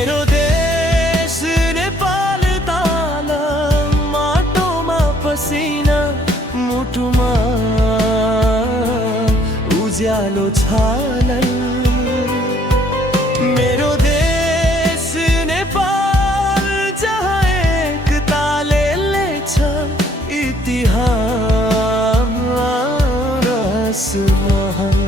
मेरो देश नेपाल ताल माटोमा पसिना मुटुमा उज्यालो छालन। मेरो देश नेपाल जहाँ एकताले लेख्छ इतिहास महान।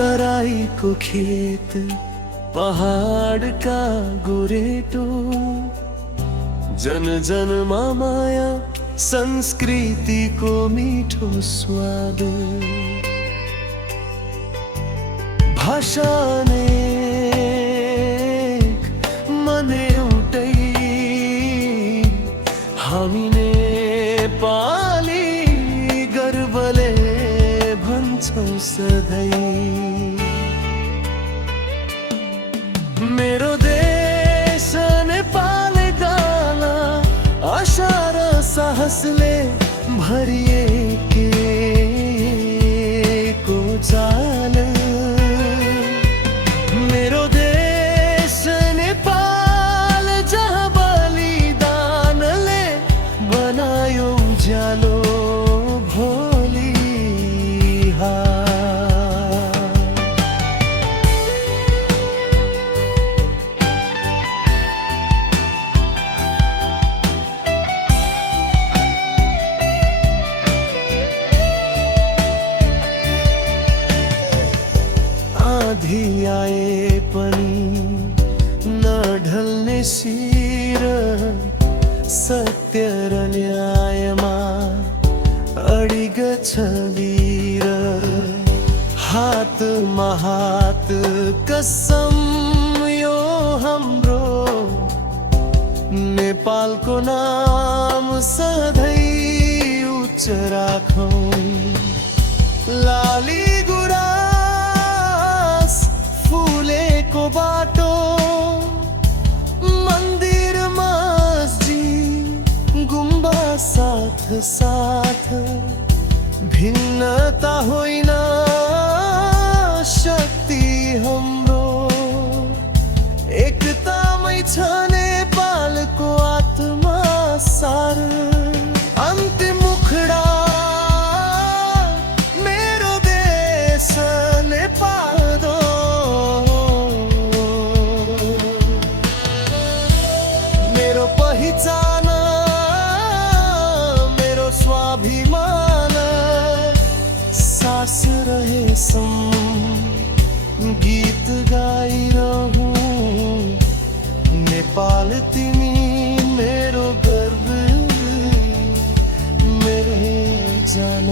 तराई को खेत पहाड़ का गोरेटो जन जन माया संस्कृति को मीठो स्वाद। भाषा ने मन एउटै हामी नेपाली गर्वले भन्छौं सधैँ। मेरो देश नेपाल गाला आशा र साहसले भरिएको जाल। मेरो देश नेपाल जहाँ बलिदानले बनायो उज्यालो भोलि। आँधी आए पनि नढल्ने शिर सत्य र न्यायमा अडिग छ वीर। हातमा हात कसम यो हाम्रो नेपालको नाम सधैँ उच्च राखौं। लाली गुराँस फुलेको बाटो मन्दिर मस्जिद गुम्बा साथ साथ। भिन्नता होइन शक्ति हाम्रो एकतामै छ नेपालको आत्मा सार। अन्तिम मुखडा मेरो देश नेपाल दो। मेरो पहिचान मेरो स्वाभिमान सास रहेसम्म गीत गाइरहूँ। नेपाल तिमी मेरो गर्व मेरो जान।